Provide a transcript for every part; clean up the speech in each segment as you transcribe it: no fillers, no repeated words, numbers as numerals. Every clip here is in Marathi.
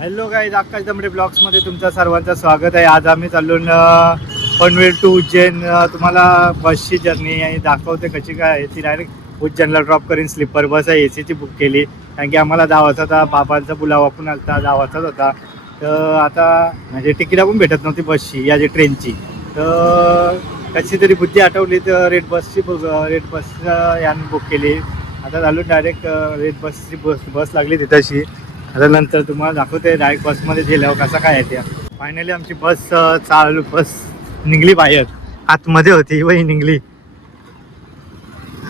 हॅलो गाईज, आकाश दमडे ब्लॉग्समध्ये तुमचं सर्वांचं स्वागत आहे. आज आम्ही चाललो पनवेल टू उज्जैन. तुम्हाला बसची जर्नी आणि दाखवते कशी काय आहे. ती डायरेक्ट उज्जैनला ड्रॉप करीन. स्लीपर बस आहे, AC ची बुक केली कारण की आम्हाला जावाचा होता. बाबांचा बुलावा पण आलता, जावाचाच होता. तर आता म्हणजे तिकीट पण भेटत नव्हती बसची या जी ट्रेनची. तर कशी तरी बुद्धी आठवली तर रेड बस यानं बुक केली. आता झालो डायरेक्ट रेड बसची बस लागली तिथंशी. आता नंतर तुम्हाला दाखवते डायरेक्ट बसमध्ये गेल्यावर कसा काय आहे त्या. फायनली आमची बस बस निघली बाहेर. आतमध्ये होती वही निघली,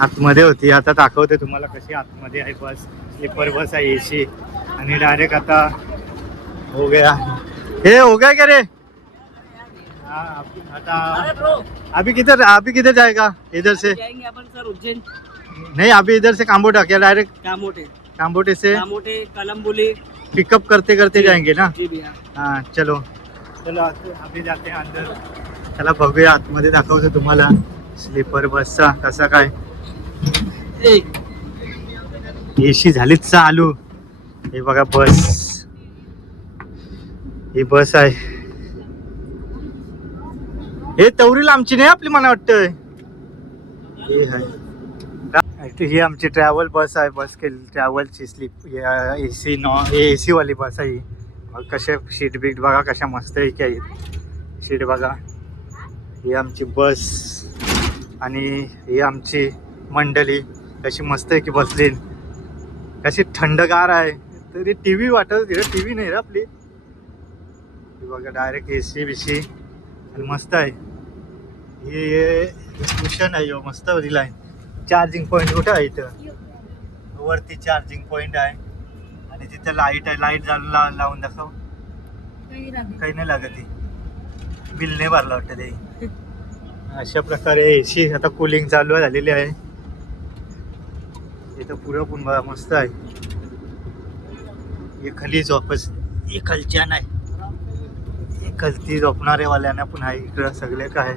आतमध्ये होती. आता दाखवते तुम्हाला कशी आतमध्ये आहे बस. स्लीपर बस आहे, AC. आणि डायरेक्ट आता हो गया क्या रे. हाँ आता अभी किधर जाएगा. इधर से जाएंगे अपन सर उज्जैन. नहीं, अभी इधर से काम्बोटा क्या डायरेक्ट काम्बोटे से कलम्बुली पिकअप करते करते जाएंगे ना. जी भैया. हाँ चलो अभी जाते हैं अंदर. चला बघूया आतमध्ये, दाखवतो तुम्हाला स्लीपर बसचा कसा काय. AC झालीच चालू. हे बघा बस, ही बस आहे. हे तवरीला आमची नाही आपली, मला वाटतं हे आहे. ही आमची ट्रॅव्हल बस आहे. बस केली ट्रॅव्हलची AC AC वाली बस आहे. मग कशा सीट बीट बघा कशा मस्त आहे की सीट बघा. ही आमची बस आणि ही आमची मंडळी कशी मस्त आहे की बसली. कशी थंडगार आहे. तरी TV वाटत तिथं TV नाही रे आपली. बघा डायरेक्ट AC BC आणि मस्त आहे. हे कुशन आहे, मस्त दिलाय. चार्जिंग पॉईंट कुठं आहे इथं वरती. चार्जिंग पॉईंट आहे आणि तिथं लाईट आहे. लाईट लावून दाखव. काही नाही लागत. ती बिल नाही भरला वाटतं ते. अशा प्रकारे AC आता कूलिंग चालू झालेली आहे. इथं पुरं पण बघा मस्त आहे. हे खाली झोपच, हे खालच्या नाही, हे खालती झोपणारे वाल्यांना पण आहे. इकडं सगळे काय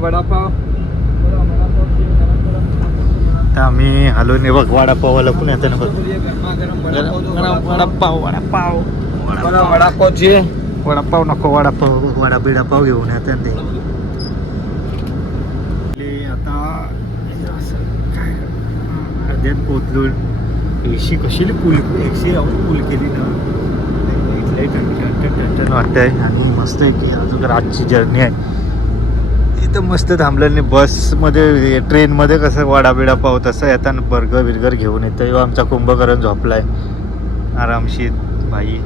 वडापाव. तर आम्ही हलो नाही बघ. वडापावाला पण येतं ना बघ. वडापाव नको, वडापाव घेऊन येतात ते. आता काय अर्ध्यात पोचलो. AC कशी AC पूल केली ना, वाटतंय. आणि मस्त आहे की अजून रातची जर्नी आहे. इथं मस्त थांबलेलं नाही बसमध्ये. ट्रेनमध्ये कसं वडा पाव तसं येताना बर्गर घेऊन येतं. किंवा आमचा कुंभकर्ण झोपलाय आरामशीर बाई.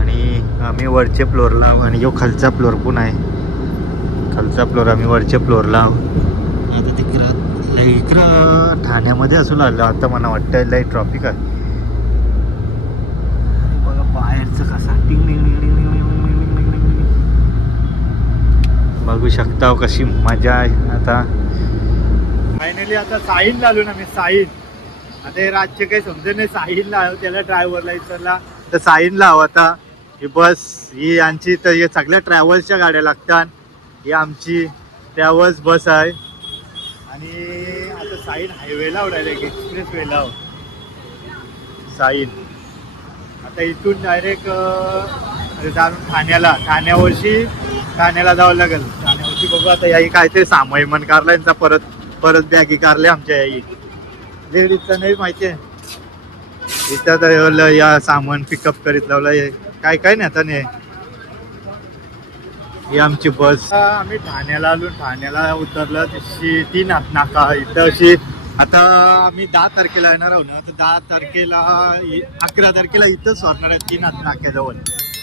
आणि आम्ही वरच्या फ्लोअरला आणि यो खालचा फ्लोअर पण आहे. खालचा फ्लोअर आम्ही वरच्या फ्लोअरला. आता इकडं ठाण्यामध्ये असू लागलं आता मला वाटतं. लई ट्रॉफिक आहे बघा बाहेरचं कसा बघू शकता कशी मजा आहे. आता फायनली आता साईनला आलो ना मी. साईन आता हे राज्य काही समजत नाही. साईनला आलो, त्याला ड्रायव्हरला विचारला तर साईनला हवं. आता ही बस ही आमची तर हे सगळ्या ट्रॅव्हल्सच्या गाड्या लागतात. ही आमची ट्रॅव्हल्स बस आहे. आणि आता साईन हायवेला डायरेक्ट एक्सप्रेस वेला साईन. आता इथून डायरेक्ट जाऊन ठाण्याला जावं लागेल. ठाण्यावरची बघू आता. याही काय ते सामान कारला यांचा परत बॅगी कारले आमच्या याही. लेडीजचं नाही माहिती आहे. इथं तर या सामान पिकअप करीत लावलं. काय नाही आता नाही. ही आमची बस. आम्ही ठाण्याला आलो. ठाण्याला उतरलं तशी 3 नाका इथं अशी. आता आम्ही 10 तारखेला येणार आहोत ना. तर 10 तारखेला 11 तारखेला इथं सोडणार आहे 3 नाक्याजवळ.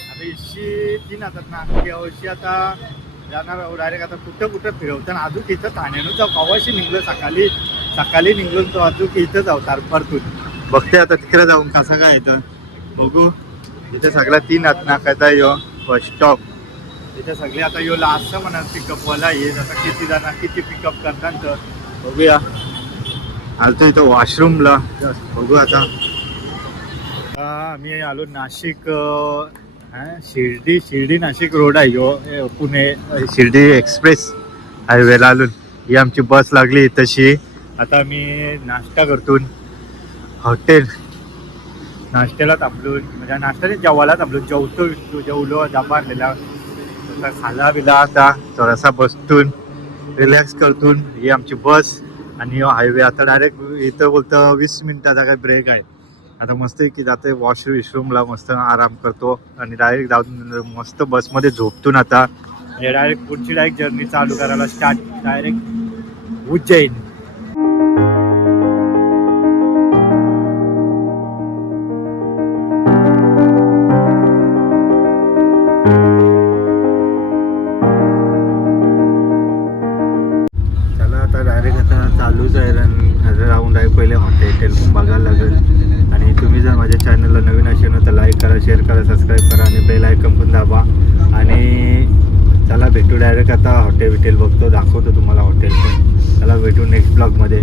आता इशी 3 नाक्यावरशी आता जाणार आहोत डायरेक्ट. आता कुठं फिरवताना अजून इथं ठाण्यानं जाऊ. कवाशी निघलो सकाळी निघलो तो अजून इथं जाऊ परतून. बघते आता तिकडे जाऊन कसा काय येतं बघू. इथे सगळा 3 नाकाचा बस स्टॉप. इथे सगळे आता यो लास्ट म्हणा पिकअपवाला येईल. आता किती जण किती पिकअप करतात तर बघूया. आलतो इथं वॉशरूमला, बघू आता. आम्ही आलो नाशिक शिर्डी नाशिक रोड आहे यो, पुणे शिर्डी एक्सप्रेस हायवेला आलो. ही आमची बस लागली तशी. आता आम्ही नाश्ता करतून हॉटेल नाश्त्याला थांबलो, म्हणजे नाश्त्याने जेवायला थांबलो. जेवलो दाबारलेला. आता खाला बिला आता थोडासा बसतून रिलॅक्स करतून. ही आमची बस आणि हायवे. आता डायरेक्ट इथं बोलतं 20 मिनिटाचा काय ब्रेक आहे. आता मस्त की जाते वॉशरूमला, मस्त आराम करतो आणि डायरेक्ट जाऊन मस्त बसमध्ये झोपतून. आता म्हणजे डायरेक्ट पुढची डायरेक्ट जर्नी चालू करायला स्टार्ट. डायरेक्ट उज्जैन. चला आता डायरेक्ट आता चालूच आहे. राहून आहे पहिले हॉटेल बघायला लागेल. आणि तुम्ही जर माझ्या चॅनलला नवीन असेल ना तर लाईक करा, शेअर करा, सबस्क्राईब करा आणि बेल आयकॉन पण दाबा. आणि चला भेटू डायरेक्ट आता हॉटेल बघतो, दाखवतो तुम्हाला हॉटेल पण. चला भेटू नेक्स्ट ब्लॉगमध्ये.